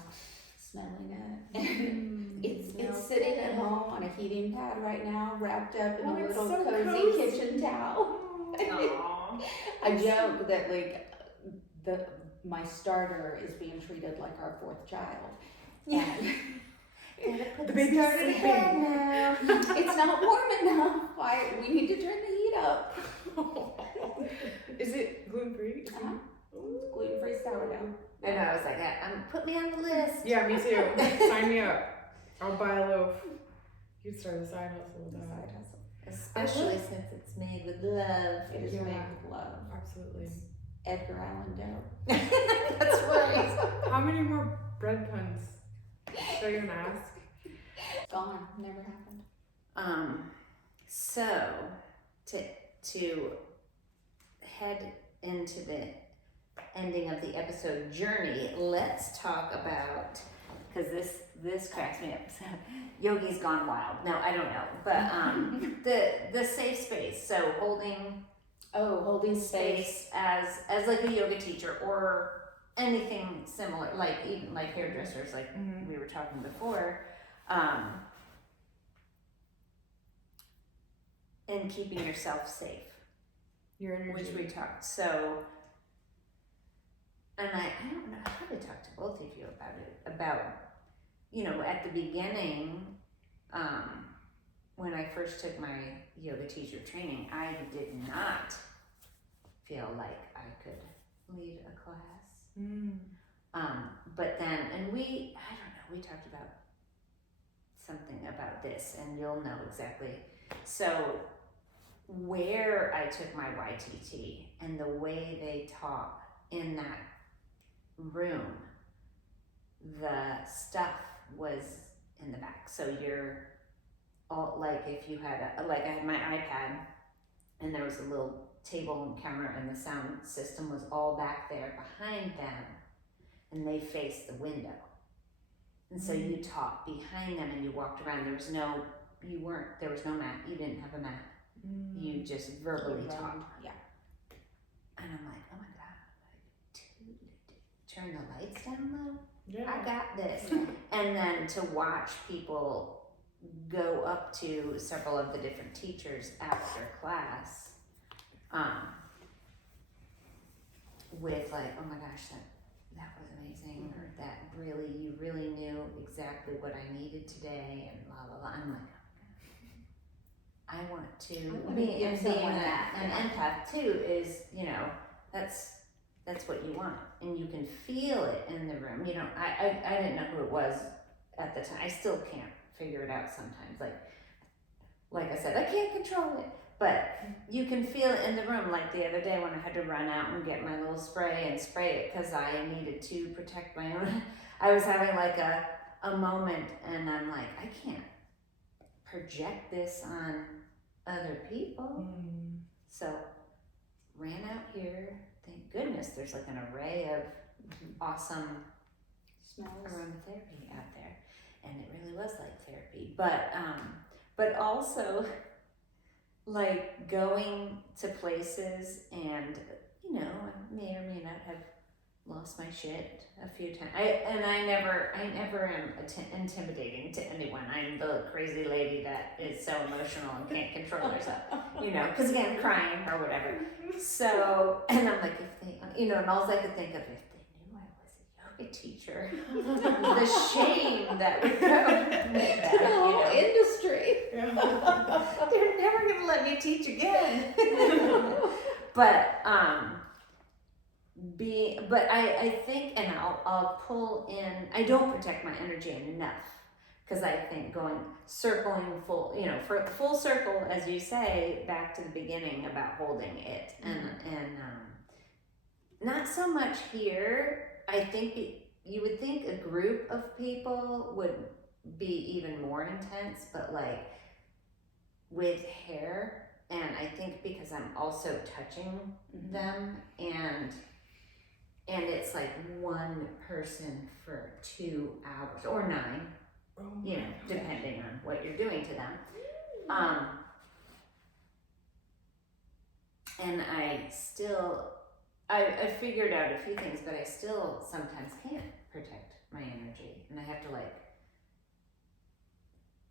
smelling it. And it's sitting at home on a heating pad right now, wrapped up in a it's little so cozy kitchen towel. Aww. I joke that like my starter is being treated like our fourth child. Yeah. And Gotta put The the baby's starter to sleeping. bed now. it's not warm enough. We need to turn the heat up. Is it gluten free? Uh-huh. It's gluten-free sourdough. I know, I was like, put me on the list. Yeah, me too. Sign me up. I'll buy a loaf. You can start a side hustle with that. Side hustle. Especially since it's made with love. It is Yeah. made with love. Absolutely. Edgar Allan Doe. That's right. How many more bread puns should I even ask? Gone. Never happened. So to head into the ending of the episode journey, let's talk about, because this cracks me up. Yogi's gone wild. No, I don't know, but the safe space. So holding space as like a yoga teacher or anything similar, like even like hairdressers, like we were talking before, and keeping yourself safe. Your energy. Which we talked. So, and I don't know how to talk to both of you about it. About, at the beginning, when I first took my yoga teacher training, I did not feel like I could lead a class. But then, and we talked about something about this, and you'll know exactly. So, where I took my YTT and the way they taught in that room, the stuff was in the back. So you're all like, if you had I had my iPad and there was a little table and counter and the sound system was all back there behind them and they faced the window. And so you taught behind them and you walked around. There was no mat. You didn't have a mat. You just verbally taught. Yeah. And I'm like, oh my God, turn the lights down low. Yeah. I got this. And then to watch people go up to several of the different teachers after class, with like, oh my gosh, that was amazing, or that you really knew exactly what I needed today, and blah blah blah. I'm like, I want to be, and being an empath too is, that's what you want, and you can feel it in the room. I didn't know who it was at the time. I still can't figure it out sometimes. Like I said, I can't control it, but you can feel it in the room. Like the other day when I had to run out and get my little spray and spray it because I needed to protect my own. I was having like a moment, and I'm like, I can't project this on other people. So ran out here. Thank goodness there's like an array of awesome Smells. aromatherapy out there, and it really was like therapy. But also like going to places, and I may or may not have lost my shit a few times. I never am intimidating to anyone. I'm the crazy lady that is so emotional and can't control herself, because again, crying or whatever. So, and I'm like, if they, and all I could think of, if they knew I was a yoga teacher, the shame that would go with that, The whole industry. they're never gonna let me teach again. But I think, and I'll pull in. I don't protect my energy enough, because I think circling full, for full circle, as you say, back to the beginning about holding it, and not so much here. I think you would think a group of people would be even more intense, but like with hair, and I think because I'm also touching them, and it's like one person for 2 hours or 9, you know, depending on what you're doing to them. And I figured out a few things, but I still sometimes can't protect my energy, and I have to like,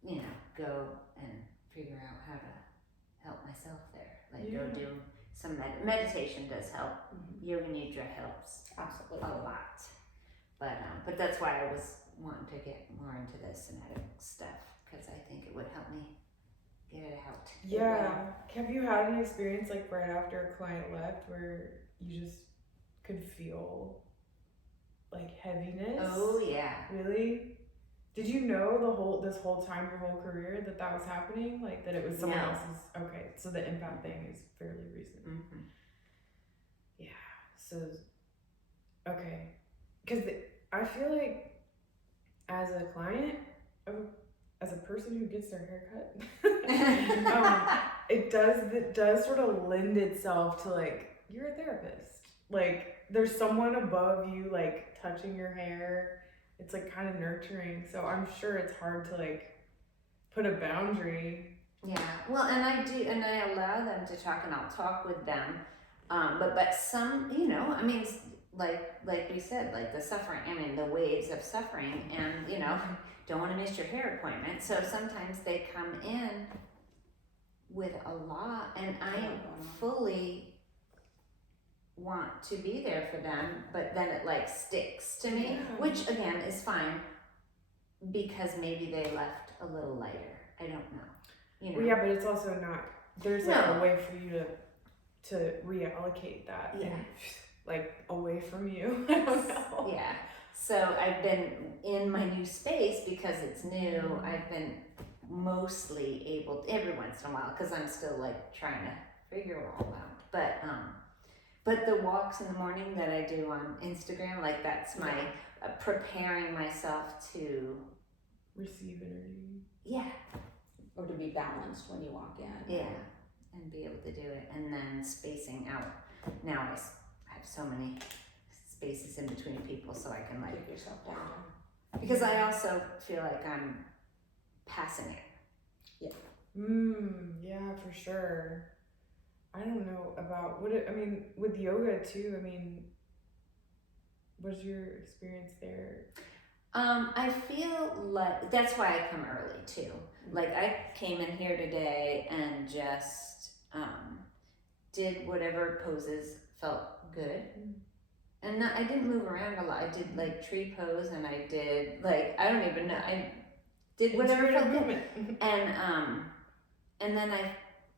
you know, go and figure out how to help myself there. Like go do some meditation does help. Yoga Nidra helps Absolutely. a lot. But that's why I was wanting to get more into the somatic stuff, because I think it would help me get it out. Yeah. Have you had an experience like right after a client left where you just could feel like heaviness? Oh yeah. Really? Did you know this whole time, your whole career, that was happening? Like that it was someone No. else's? Okay, so the empath thing is fairly recent. Yeah. So, okay, because I feel like as a client, as a person who gets their hair cut, it does sort of lend itself to like you're a therapist. Like there's someone above you like touching your hair. It's like kind of nurturing. So I'm sure it's hard to like put a boundary. Yeah. Well, and I do, and I allow them to talk, and I'll talk with them. But some, you know, I mean, like we said, like the suffering. I mean, the waves of suffering, and you know, don't want to miss your hair appointment. So sometimes they come in with a lot, and I fully want to be there for them, but then it like sticks to me, which again is fine, because maybe they left a little lighter. I don't know. You know? Well, yeah, but it's also not. There's like a way for you to reallocate that, like away from you. I don't know. Yeah. So I've been in my new space because it's new. I've been mostly able to, every once in a while, because I'm still like trying to figure it all out. But the walks in the morning that I do on Instagram, like that's my preparing myself to receive energy. Yeah. Or to be balanced when you walk in. Yeah. And be able to do it. And then spacing out. Now I have so many spaces in between people, so I can like Give yourself down. Because I also feel like I'm passing it. Yeah, for sure. I don't know about I mean, with yoga too, I mean, what's your experience there? I feel like that's why I come early too. Like I came in here today and just did whatever poses felt good. And I didn't move around a lot. I did like tree pose, and I did like, I don't even know, I did whatever felt good. And then I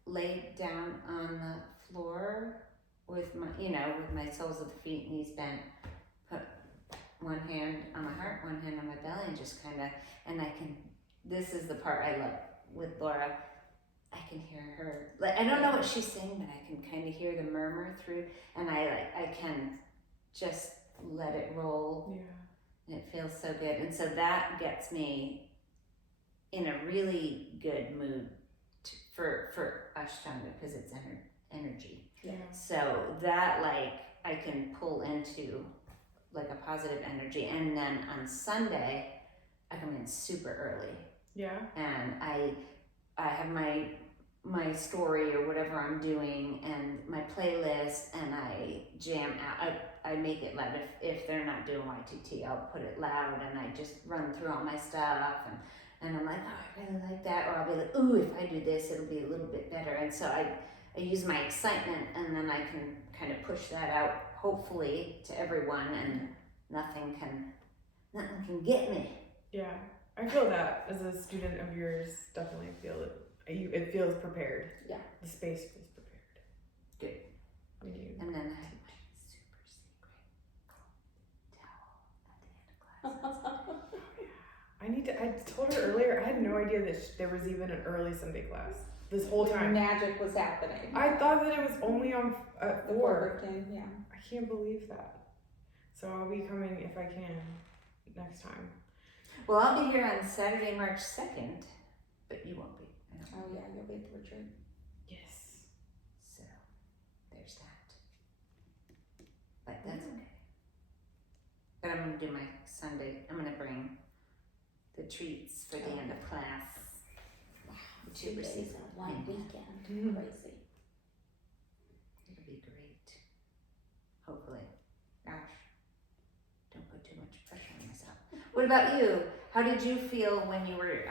laid down on the floor with my, with my soles of the feet, knees bent, put one hand on my heart, one hand on my belly, and just kind of, and this is the part I love with Laura, I can hear her, like, I don't know what she's saying, but I can kind of hear the murmur through, and I can just let it roll. Yeah. And it feels so good. And so that gets me in a really good mood for Ashtanga, because it's energy. Yeah. So that, like, I can pull into like a positive energy. And then on Sunday, I come in super early. Yeah. And I have my story or whatever I'm doing and my playlist, and I jam out. I make it loud. If they're not doing YTT, I'll put it loud, and I just run through all my stuff, and I'm like, oh, I really like that, or I'll be like, ooh, if I do this, it'll be a little bit better. And so I use my excitement, and then I can kind of push that out, hopefully, to everyone, and nothing can get me. Yeah, I feel that as a student of yours, definitely feel it. It feels prepared. Yeah. The space feels prepared. Good. And then I have my super secret towel at the end of class. I told her earlier, I had no idea that there was even an early Sunday class. this whole When time. magic was happening. I thought that it was only on at The 4. Burger King, yeah. I can't believe that. So I'll be coming if I can next time. Well, I'll be here on Saturday, March 2nd, but you won't be. I don't Oh yeah, you'll be at the retreat. Yes. So, there's that. But that's okay. But I'm gonna do my Sunday. I'm gonna bring the treats for the end of class. Wow, The 2 days season. in one Yeah. weekend. Crazy. It'll be great. Hopefully. Gosh, don't put too much pressure on myself. What about you? How did you feel when you were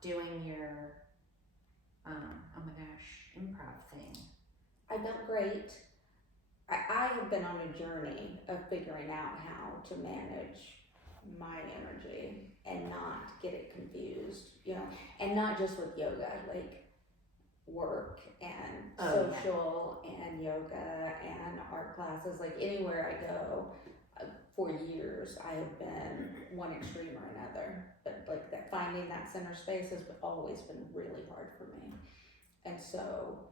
doing your oh my gosh, improv thing? I felt great. I have been on a journey of figuring out how to manage my energy and not get it confused, you know, and not just with yoga, like work and Oh, yeah. social and yoga and art classes, like anywhere I go. For years, I have been one extreme or another, but like that, finding that center space has always been really hard for me. And so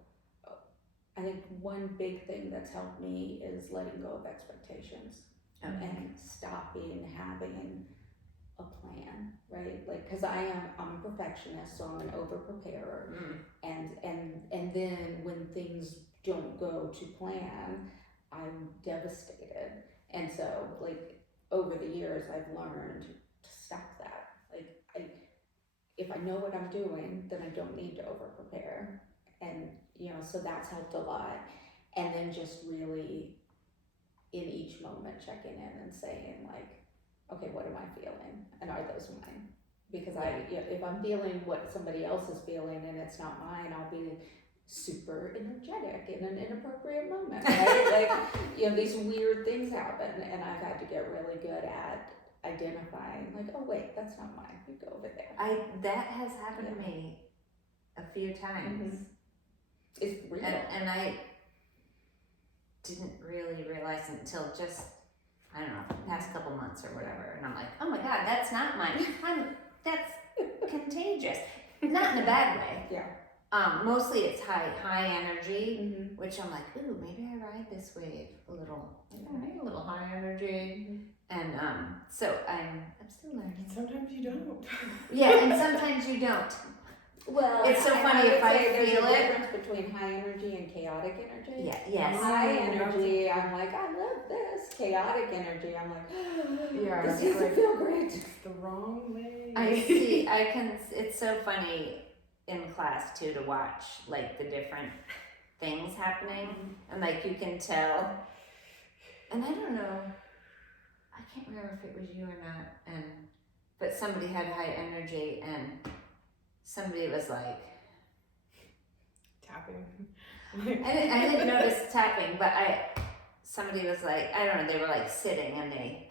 I think one big thing that's helped me is letting go of expectations and stopping having a plan, right? Like, cause I'm a perfectionist, so I'm an over preparer. And then when things don't go to plan, I'm devastated. And so like over the years, I've learned to stop that. Like if I know what I'm doing, then I don't need to over prepare. And you know, so that's helped a lot. And then just really in each moment checking in and saying like, okay, what am I feeling? And are those mine? Because if I'm feeling what somebody else is feeling and it's not mine, I'll be super energetic in an inappropriate moment, right? Like, you know, these weird things happen, and I've had to get really good at identifying, like, oh wait, that's not mine. You go over there. That has happened to me a few times. It's real. And I didn't really realize it until just, I don't know, the past couple months or whatever. And I'm like, oh my God, that's not mine. That's contagious. Not in a bad way. Yeah. Mostly it's high energy, which I'm like, ooh, maybe I ride this wave a little. Like, I need a little high energy. And so I'm still learning. Sometimes you don't. Yeah, and sometimes you don't. Well, it's so and funny I if I there's feel a it. difference between high energy and chaotic energy. Yeah, yes. High energy, I'm like, I love this. Chaotic energy, I'm like, Yeah, this it's doesn't like- feel great. It's the wrong way. It's so funny in class too to watch like the different things happening, and like you can tell. And I don't know, I can't remember if it was you or not, but somebody had high energy and somebody was like, Tapping. I didn't notice tapping, but somebody was like, I don't know, they were like sitting and they.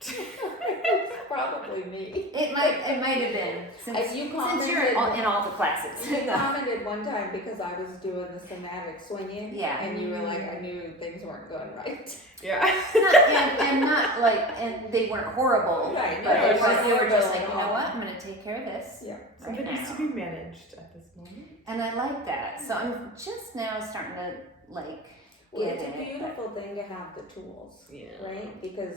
It's probably me. It might have been since You you're in all the classes. You commented one time because I was doing the somatic swinging. Yeah. And you were like, I knew things weren't going right. Yeah. And they weren't horrible. Right. But No, they were just like, horrible. you know what? I'm gonna take care of this. Yeah. Something Right needs now. to be managed at this moment. And I like that. So I'm just now starting to like Well, get it's a in it. beautiful thing to have the tools, Yeah. right? Because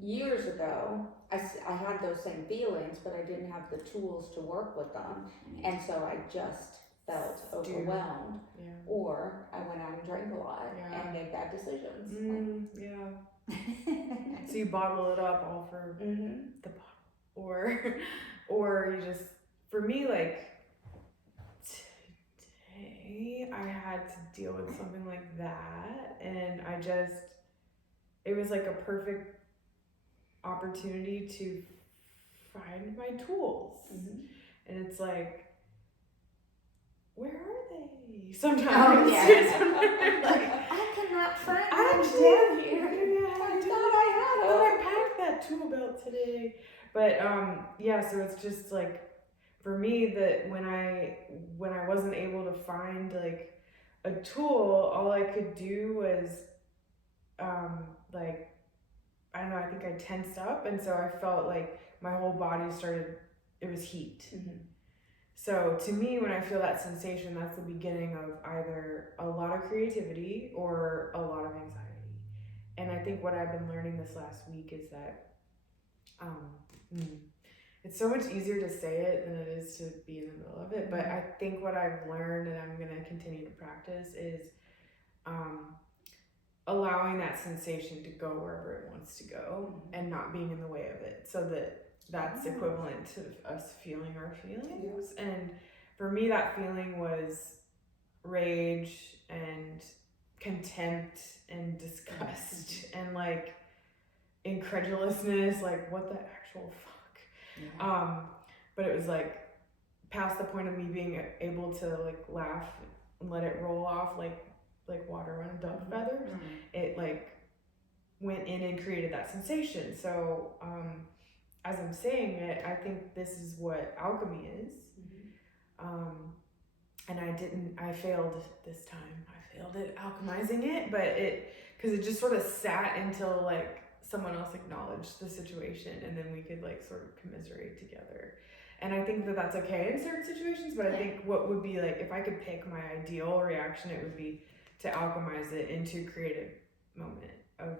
years ago, I had those same feelings, but I didn't have the tools to work with them. And so I just felt overwhelmed. Yeah. Or I went out and drank a lot and made bad decisions. Yeah. So you bottle it up all for the bottle, or you just, for me, like today I had to deal with something like that, and it was like a perfect opportunity to find my tools, and it's like, where are they? Sometimes. Oh, yeah. Like, I cannot find I them actually down here. I thought I packed that tool belt today. But yeah, so it's just like, for me, that when I wasn't able to find like a tool, all I could do was like, I don't know, I think I tensed up, and so I felt like my whole body it was heat. So to me, when I feel that sensation, that's the beginning of either a lot of creativity or a lot of anxiety. And I think what I've been learning this last week is that it's so much easier to say it than it is to be in the middle of it. But I think what I've learned and I'm going to continue to practice is allowing that sensation to go wherever it wants to go and not being in the way of it, so that's equivalent to us feeling our feelings. And for me, that feeling was rage and contempt and disgust and like incredulousness, like what the actual fuck. But it was like past the point of me being able to like laugh and let it roll off like water on a duck's feathers. It like went in and created that sensation. So as I'm saying it, I think this is what alchemy is. And I failed this time. I failed at alchemizing it, but because it just sort of sat until like someone else acknowledged the situation, and then we could like sort of commiserate together. And I think that that's okay in certain situations, but I think what would be like, if I could pick my ideal reaction, it would be to alchemize it into creative moment of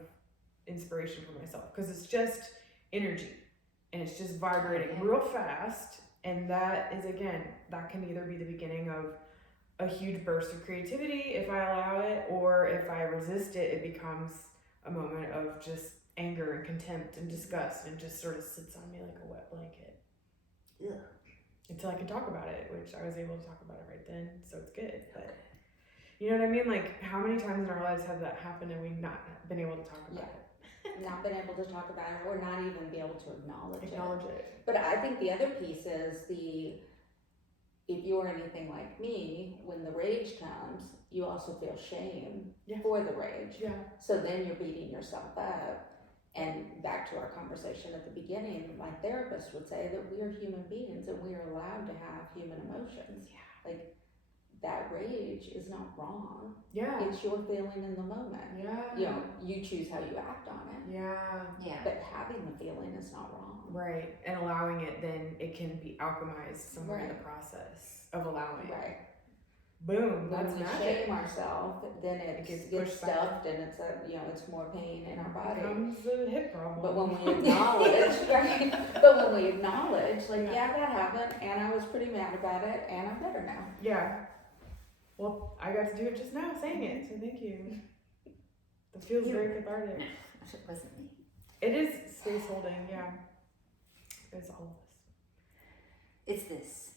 inspiration for myself, because it's just energy and it's just vibrating real fast. And that is, again, that can either be the beginning of a huge burst of creativity if I allow it, or if I resist it, it becomes a moment of just anger and contempt and disgust, and just sort of sits on me like a wet blanket. Ugh. Until I can talk about it, which I was able to talk about it right then, so it's good. But you know what I mean? Like, how many times in our lives have that happened and we've not been able to talk about it? Not been able to talk about it, or not even be able to acknowledge it. But I think the other piece is if you're anything like me, when the rage comes, you also feel shame for the rage. Yeah. So then you're beating yourself up. And back to our conversation at the beginning, my therapist would say that we are human beings and we are allowed to have human emotions. Yeah. Like, that rage is not wrong. Yeah. It's your feeling in the moment. Yeah. You know, you choose how you act on it. Yeah. Yeah. But having the feeling is not wrong. Right. And allowing it, then it can be alchemized somewhere in the process of allowing. Right. Boom. When That's we magic. shame ourselves, then it gets stuffed and it's it's more pain in our body. It becomes a hip problem. But when we acknowledge, right? But when we acknowledge, like, that happened, and I was pretty mad about it, and I'm better now. Yeah. Well, I got to do it just now, saying it, so thank you. That feels very cathartic. No, it wasn't me. It is space holding, yeah. It's all of us.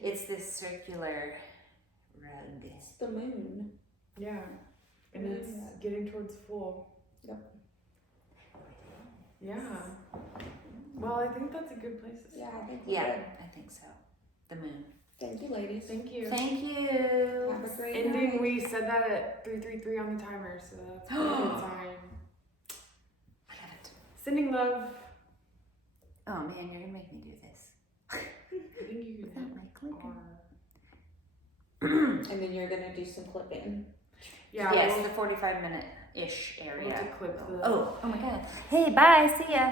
It's this circular rug. It's the moon. Yeah. And it's getting towards full. Yep. Yeah. Well, I think that's a good place to start. Yeah, I think I think so. The moon. Thank you, ladies. Thank you. Thank you. Have a great Ending, night. we said that at 3:33 on the timer, so that's a good sign. I got it. Sending love. Oh man, you're gonna make me do this. I think you Is that my clicker? And then you're gonna do some clipping. Yeah. Yes, the 45-minute-ish area. We'll have to clip the. Oh my god. Hey, bye. See ya.